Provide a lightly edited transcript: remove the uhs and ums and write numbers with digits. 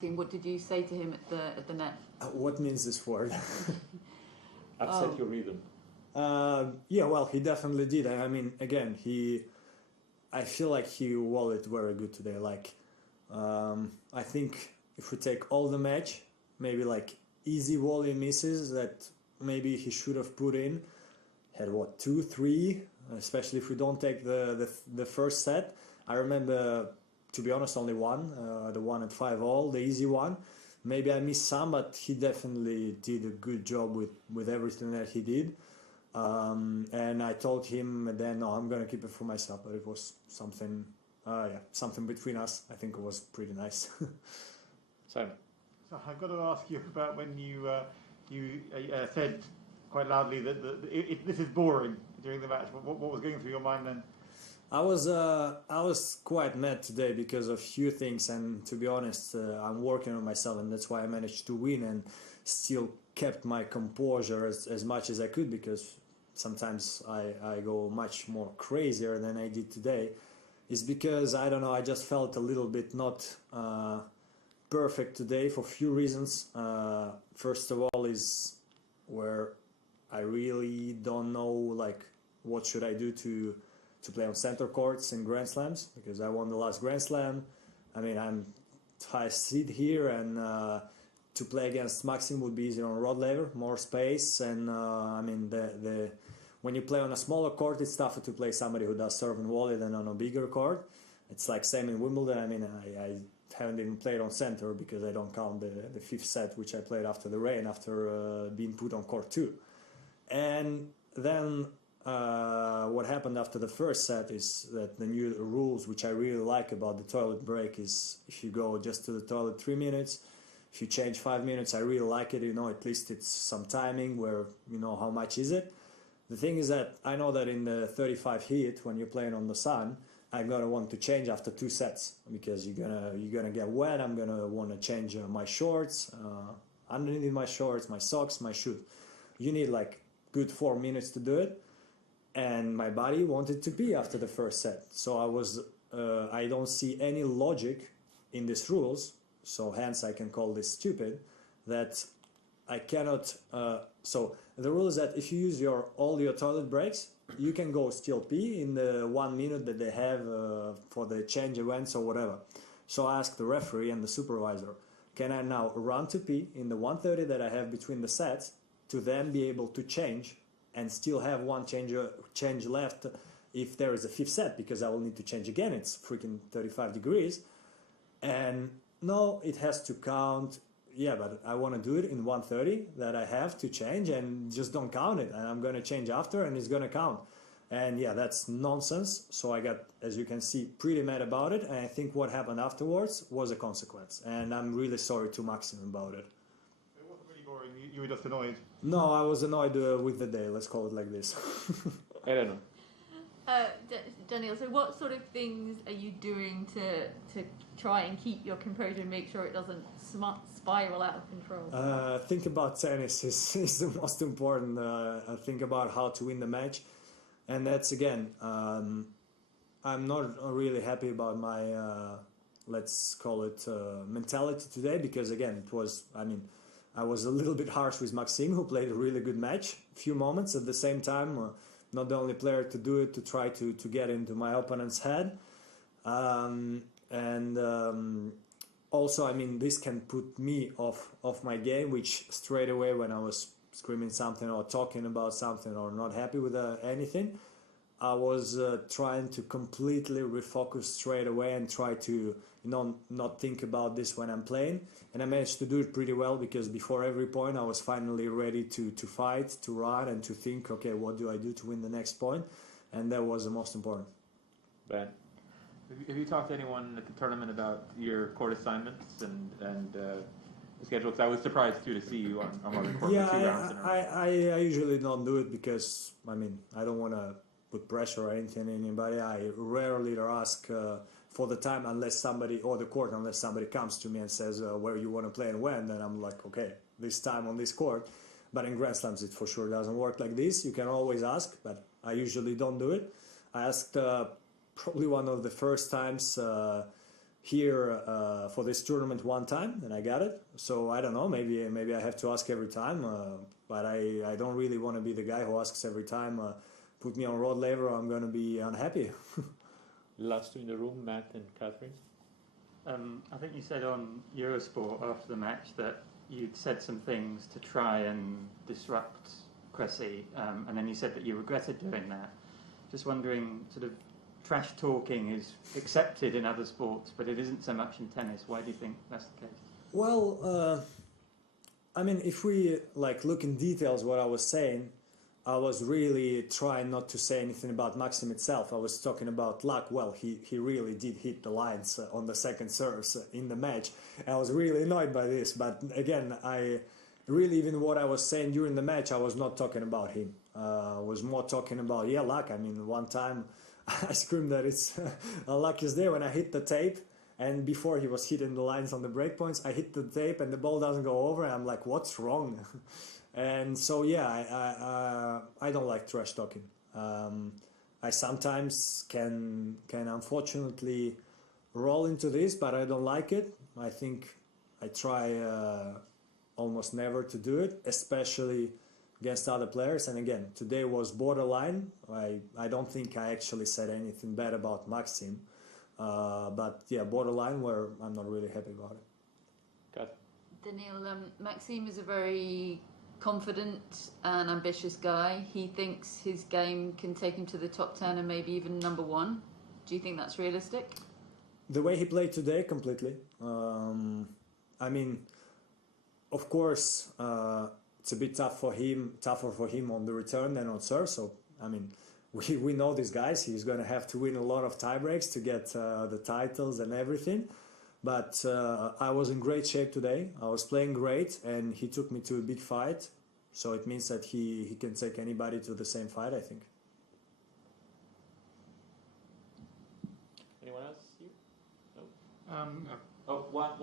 What did you say to him at the net? What means this word? Upset your rhythm. Yeah, well, he definitely did. I mean, again, I feel like he volleyed very good today. Like, I think if we take all the match, maybe like easy volley misses that maybe he should have put in. Had what, 2, 3, especially if we don't take the first set. I remember, to be honest, only one, the one at 5-all, the easy one. Maybe I missed some, but he definitely did a good job with everything that he did. And I told him then, no, I'm gonna keep it for myself. But it was something, something between us. I think it was pretty nice. Simon. So I've got to ask you about when you said quite loudly that this is boring during the match. What was going through your mind then? I was quite mad today because of few things, and to be honest, I'm working on myself, and that's why I managed to win and still kept my composure as much as I could, because sometimes I go much more crazier than I did today. Is because, I don't know, I just felt a little bit not perfect today for few reasons. First of all is where I really don't know, like, what should I do to play on center courts in Grand Slams, because I won the last Grand Slam. I mean, I sit here, and to play against Maxim would be easier on road level, more space, and I mean, when you play on a smaller court, it's tougher to play somebody who does serve and volley than on a bigger court. It's like same in Wimbledon. I mean, I haven't even played on center because I don't count the fifth set, which I played after the rain, after being put on court 2. And then what happened after the first set is that the new rules, which I really like about the toilet break, is if you go just to the toilet 3 minutes, if you change 5 minutes, I really like it. You know, at least it's some timing where you know how much is it. The thing is that I know that in the 35 heat, when you're playing on the sun, I'm gonna want to change after 2 sets, because you're gonna get wet. I'm gonna want to change my shorts, underneath my shorts, my socks, my shoes. You need like good 4 minutes to do it. And my body wanted to pee after the first set, so I don't see any logic in these rules, so hence I can call this stupid, that I cannot, so the rule is that if you use all your toilet breaks, you can go still pee in the 1 minute that they have for the change events or whatever. So I asked the referee and the supervisor, can I now run to pee in the 1:30 that I have between the sets, to then be able to change and still have one change left if there is a fifth set, because I will need to change again. It's freaking 35 degrees. And no, it has to count. Yeah, but I want to do it in 1:30 that I have to change, and just don't count it. And I'm going to change after, and it's going to count. And yeah, that's nonsense. So I got, as you can see, pretty mad about it. And I think what happened afterwards was a consequence. And I'm really sorry to Maxim about it. Boring. You were just annoyed. No, I was annoyed with the day. Let's call it like this. I don't know. Daniil, so what sort of things are you doing to try and keep your composure and make sure it doesn't spiral out of control? Think about tennis is the most important. Think about how to win the match, and that's again. I'm not really happy about my let's call it mentality today, because again it was. I mean, I was a little bit harsh with Maxim, who played a really good match. Few moments at the same time, not the only player to do it, to try to get into my opponent's head. Also, I mean, this can put me off my game, which straight away when I was screaming something or talking about something or not happy with anything, I was trying to completely refocus straight away and try to not think about this when I'm playing. And I managed to do it pretty well, because before every point I was finally ready to fight, to run, and to think, okay, what do I do to win the next point? And that was the most important. Ben? Have you talked to anyone at the tournament about your court assignments and the schedule? Because I was surprised too to see you on one of the court for 2 rounds in a row. I usually don't do it, because I mean, I don't want to put pressure or anything on anybody. I rarely ask for the time unless somebody, or the court, unless somebody comes to me and says where you want to play and when, then I'm like, okay, this time on this court. But in Grand Slams it for sure doesn't work like this. You can always ask, but I usually don't do it. I asked probably one of the first times here for this tournament one time and I got it. So I don't know, maybe I have to ask every time, but I don't really want to be the guy who asks every time, put me on road level or I'm going to be unhappy. Last two in the room, Matt and Catherine. I think you said on Eurosport after the match that you'd said some things to try and disrupt Cressy, and then you said that you regretted doing that. Just wondering, sort of, trash talking is accepted in other sports, but it isn't so much in tennis. Why do you think that's the case? Well, I mean, if we look in details what I was saying, I was really trying not to say anything about Maxim itself. I was talking about luck. Well, he really did hit the lines on the second serves in the match. I was really annoyed by this, but again, I really, even what I was saying during the match, I was not talking about him. I was more talking about, luck. I mean, one time I screamed that it's a luckiest day when I hit the tape, and before he was hitting the lines on the breakpoints, I hit the tape and the ball doesn't go over, and I'm like, what's wrong? And so I don't like trash talking. I sometimes can unfortunately roll into this, but I don't like it. I think I try almost never to do it, especially against other players. And again, today was borderline. I don't think I actually said anything bad about Maxim, but yeah, borderline where I'm not really happy about it. Kat. Daniil, Maxime is a very confident and ambitious guy. He thinks his game can take him to the top 10 and maybe even number 1. Do you think that's realistic? The way he played today, completely. I mean, of course, it's a bit tougher for him on the return than on serve. So, I mean, we know these guys. He's going to have to win a lot of tie breaks to get the titles and everything. But I was in great shape today. I was playing great, and he took me to a big fight. So it means that he can take anybody to the same fight, I think. Anyone else? You? No? No. Oh, one